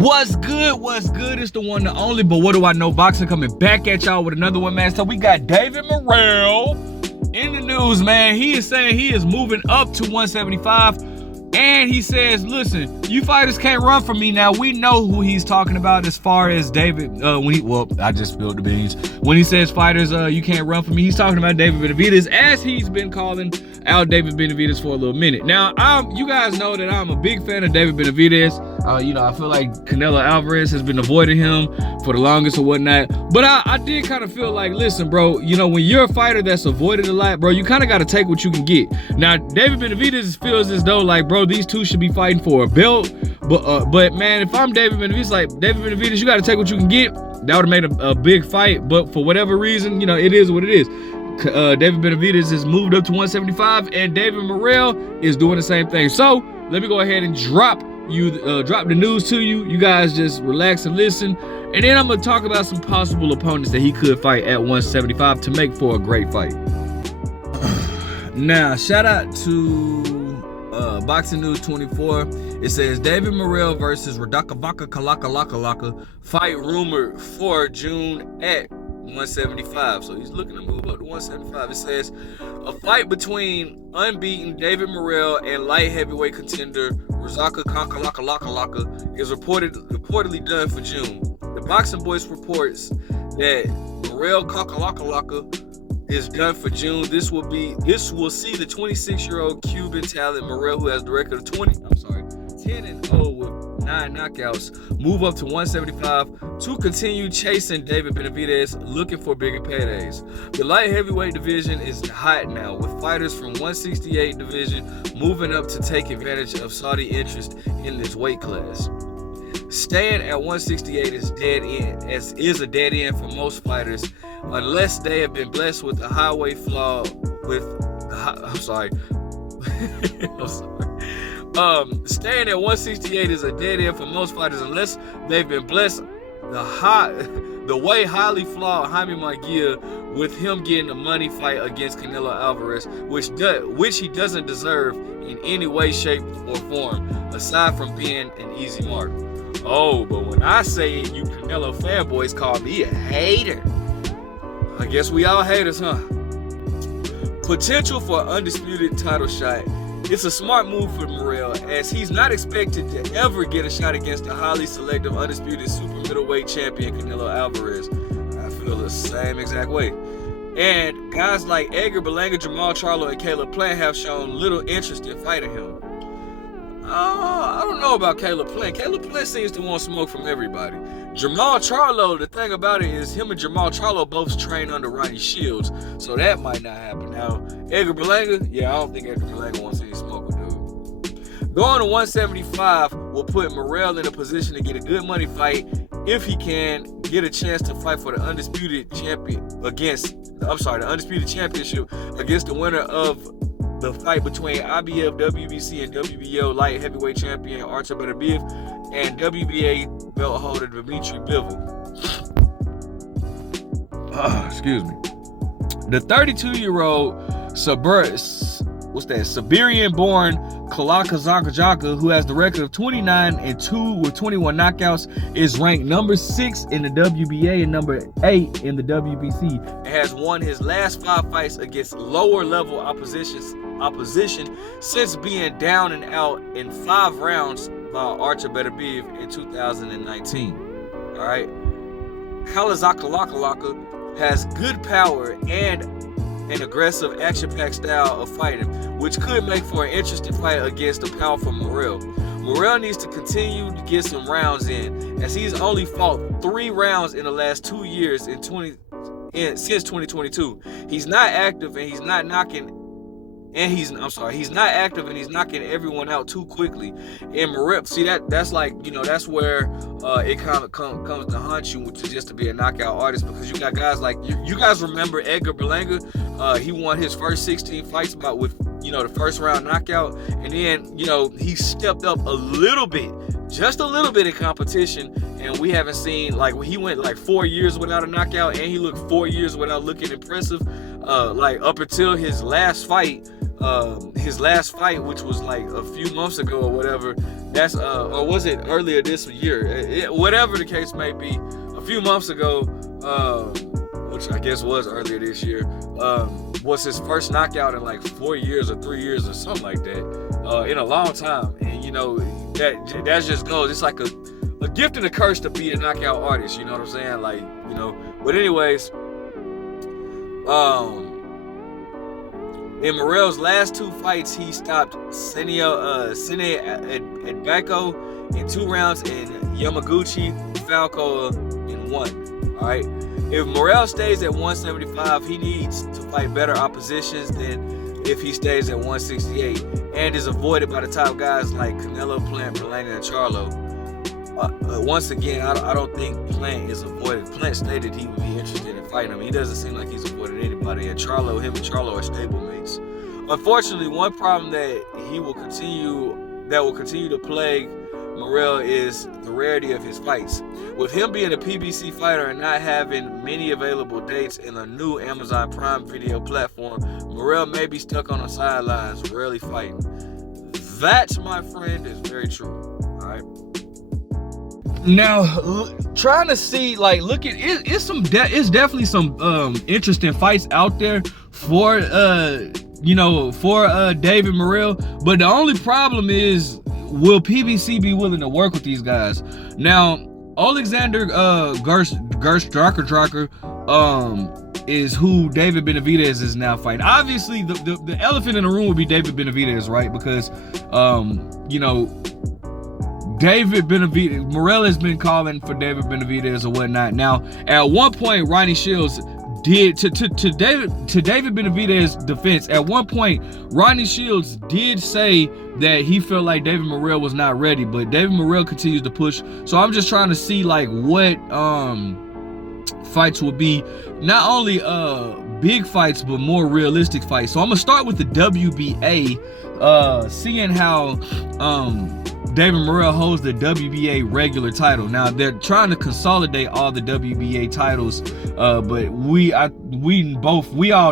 What's good? What's good? It's the one, the only, but what do I know? Boxing coming back at y'all with another one, man. So we got David Morrell in the news, man. He is saying he is moving up to 175. And he says, listen, you fighters can't run from me. Now, we know who he's talking about as far as David, I just spilled the beans. When he says fighters, you can't run from me, he's talking about David Benavidez, as he's been calling out David Benavidez for a little minute. Now, you guys know that I'm a big fan of David Benavidez. I feel like Canelo Alvarez has been avoiding him for the longest or whatnot. But I did kind of feel like, listen, bro, when you're a fighter that's avoided a lot, bro, you kind of got to take what you can get. Now, David Benavidez feels as though, like, bro, these two should be fighting for a belt. But man, if I'm David Benavidez, you got to take what you can get. That would have made a big fight. But for whatever reason, it is what it is. David Benavidez has moved up to 175, and David Morrell is doing the same thing. So let me go ahead and drop the news to you. You guys just relax and listen, and then I'm gonna talk about some possible opponents that he could fight at 175 to make for a great fight. Now, shout out to Boxing News 24. It says David Morrell versus Radakavaka Kalaka fight rumored for June at 175. So he's looking to move up to 175. It says a fight between unbeaten David Morrell and light heavyweight contender Razaka Kakalaka is reportedly done for June. The Boxing Voice reports that Morrell Kakalaka is done for June. This will see the 26-year-old Cuban talent Morrell, who has the record of 10-0 with 9 knockouts, move up to 175 to continue chasing David Benavidez, looking for bigger paydays. The light heavyweight division is hot now, with fighters from 168 division moving up to take advantage of Saudi interest in this weight class. Staying at 168 is a dead end for most fighters, unless they have been blessed with a highway flaw staying at 168 is a dead end for most fighters unless they've been blessed the way highly flawed Jaime Munguia with him getting a money fight against Canelo Alvarez, which he doesn't deserve in any way, shape, or form, aside from being an easy mark. Oh, but when I say it, you Canelo fanboys call me a hater. I guess we all haters, huh? Potential for undisputed title shot. It's a smart move for Morrell, as he's not expected to ever get a shot against the highly selective undisputed super middleweight champion Canelo Alvarez. I feel the same exact way. And guys like Edgar Berlanga, Jamal Charlo, and Caleb Plant have shown little interest in fighting him. I don't know about Caleb Plant. Caleb Plant seems to want smoke from everybody. Jamal Charlo, the thing about it is him and Jamal Charlo both train under Ronnie Shields, so that might not happen. Now, Edgar Berlanga, I don't think Edgar Berlanga wants any smoke with dude. Going to 175 will put Morrell in a position to get a good money fight if he can get a chance to fight for the undisputed championship against the winner of the fight between IBF, WBC, and WBO light heavyweight champion Artur Beterbiev and WBA belt holder Dmitry Bivol. Excuse me. The 32-year-old Siberian-born Kalaka, who has the record of 29-2 with 21 knockouts, is ranked number 6 in the WBA and number 8 in the WBC, and has won his last 5 fights against lower-level opposition since being down and out in 5 rounds by Artur Beterbiev in 2019. All right, Kalaka has good power and an aggressive, action-packed style of fighting, which could make for an interesting fight against a powerful Morrell. Morrell needs to continue to get some rounds in, as he's only fought 3 rounds in the last 2 years since 2022. He's not active, and he's knocking everyone out too quickly. And Morrell, see, that's like, that's where it kind of comes to haunt you just to be a knockout artist, because you got guys like, you guys remember Edgar Berlanga? He won his first 16 fights with the first round knockout, and then he stepped up just a little bit in competition, and we haven't seen, he went 4 years without a knockout, and he looked 4 years without looking impressive, up until his last fight, which was a few months ago or whatever. That's or was it earlier this year? Whatever the case may be, a few months ago, which I guess was earlier this year, was his first knockout in like 4 years or 3 years or something like that, in a long time. And you know that just goes. It's like a gift and a curse to be a knockout artist. You know what I'm saying? Like, you know. But anyways, in Morrell's last 2 fights, he stopped Sine Adbako in 2 rounds and Yamaguchi Falco in 1. All right. If Morrell stays at 175, he needs to fight better oppositions than if he stays at 168 and is avoided by the top guys like Canelo, Plant, Berlanga, and Charlo. Once again, I don't think Plant is avoided. Plant stated he would be interested in fighting him. He doesn't seem like he's avoided anybody. And him and Charlo are stablemates. Unfortunately, one problem that will continue to plague Morel is the rarity of his fights. With him being a PBC fighter and not having many available dates in a new Amazon Prime Video platform, Morel may be stuck on the sidelines, rarely fighting. That, my friend, is very true. All right. Now, trying to see, like, look at it, it's definitely some interesting fights out there for David Morrell. But the only problem is, will PBC be willing to work with these guys? Now, Alexander Gerstracker is who David Benavidez is now fighting. Obviously, the elephant in the room would be David Benavidez, right? Because David Benavidez, Morel has been calling for David Benavidez or whatnot. Now, at one point, Ronnie Shields did to David Benavidez's defense. At one point, Ronnie Shields did say that he felt like David Morrell was not ready, but David Morrell continues to push. So I'm just trying to see like what fights will be not only big fights but more realistic fights. So I'm gonna start with the WBA, seeing how David Morrell holds the WBA regular title. Now they're trying to consolidate all the WBA titles, but we all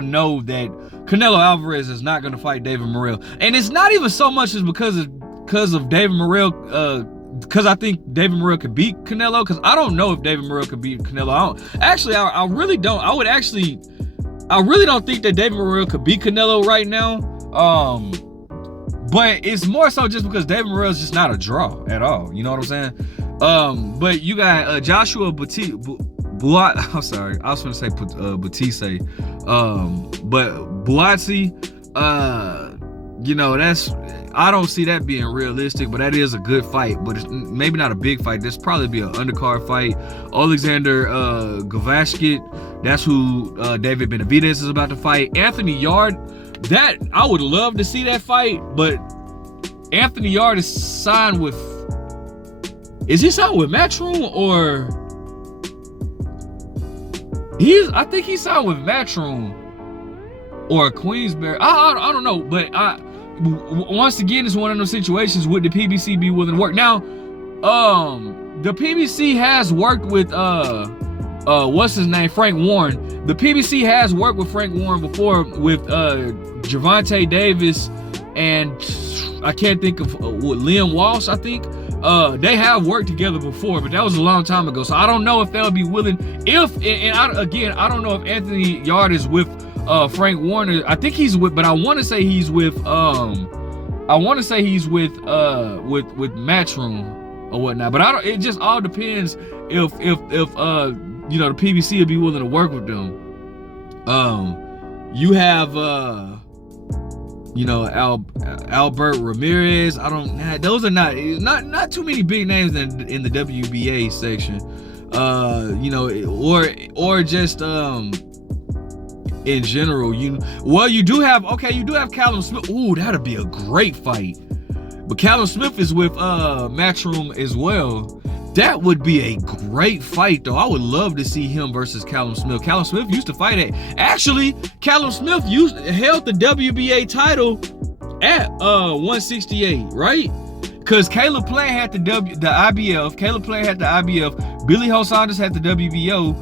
know that Canelo Alvarez is not going to fight David Morrell, and it's not even so much as because of David Morrell. Because I think David Morrell could beat Canelo. Because I don't know if David Morrell could beat Canelo. I really don't. I really don't think that David Morrell could beat Canelo right now. But it's more so just because David Morrell is just not a draw at all. You know what I'm saying? But you got Joshua I'm sorry, I was going to say Batiste. But Buatsi, I don't see that being realistic, but that is a good fight. But it's maybe not a big fight. This probably be an undercard fight. Alexander Gavashkit, that's who David Benavidez is about to fight. Anthony Yard, that I would love to see that fight, but Anthony Yard is signed with. Is he signed with Matchroom or? I think he's signed with Matchroom or Queensberry. I don't know, but once again, it's one of those situations. Would the PBC be willing to work? Now, the PBC has worked with what's his name, Frank Warren. The PBC has worked with Frank Warren before with Gervonta Davis and I can't think of Liam Walsh. I think they have worked together before, but that was a long time ago. So I don't know if they'll be willing. I don't know if Anthony Yard is with Frank Warner. I think he's with, but I want to say he's with Matchroom or whatnot. But it just all depends if the PBC will be willing to work with them. You have Albert Ramirez. Those are not too many big names in the WBA section. Or just in general. You do have Callum Smith. Ooh, that'd be a great fight. But Callum Smith is with Matchroom as well. That would be a great fight, though. I would love to see him versus Callum Smith. Callum Smith used to fight at. Actually, Callum Smith held the WBA title at 168, right? Because Caleb Plant had the IBF. Caleb Plant had the IBF. Billy Ho Saunders had the WBO.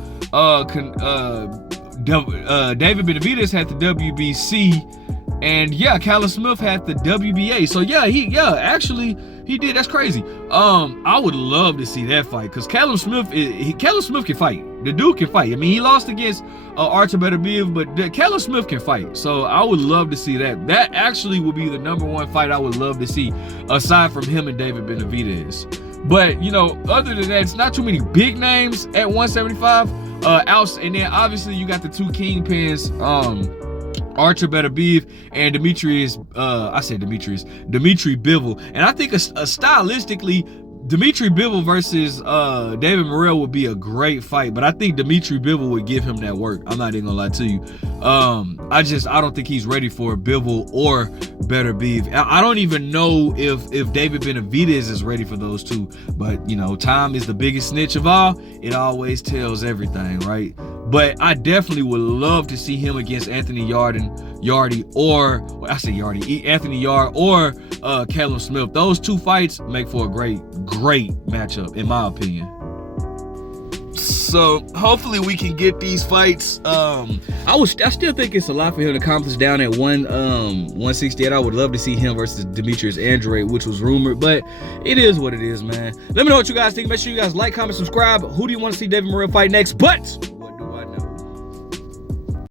David Benavidez had the WBC. And yeah, Callum Smith had the WBA. So yeah, actually he did. That's crazy. I would love to see that fight because Callum Smith can fight. The dude can fight. I mean, he lost against Artur Beterbiev, but Callum Smith can fight. So I would love to see that. That actually would be the #1 fight I would love to see, aside from him and David Benavidez. But you know, other than that, it's not too many big names at 175. And then obviously you got the two kingpins, Artur Beterbiev and Dimitri Bivol. And I think stylistically, Dimitri Bivol versus David Morrell would be a great fight, but I think Dimitri Bivol would give him that work. I'm not even gonna lie to you. I don't think he's ready for Bivol or Beterbiev. I don't even know if David Benavidez is ready for those two. But you know, time is the biggest snitch of all. It always tells everything, right? But I definitely would love to see him against Anthony Yarde or Callum Smith. Those two fights make for a great matchup, in my opinion. So hopefully we can get these fights. I still think it's a lot for him to accomplish down at 168. I would love to see him versus Demetrius Andrade, which was rumored, but it is what it is, man. Let me know what you guys think. Make sure you guys like, comment, subscribe. Who do you want to see David Morrell fight next? But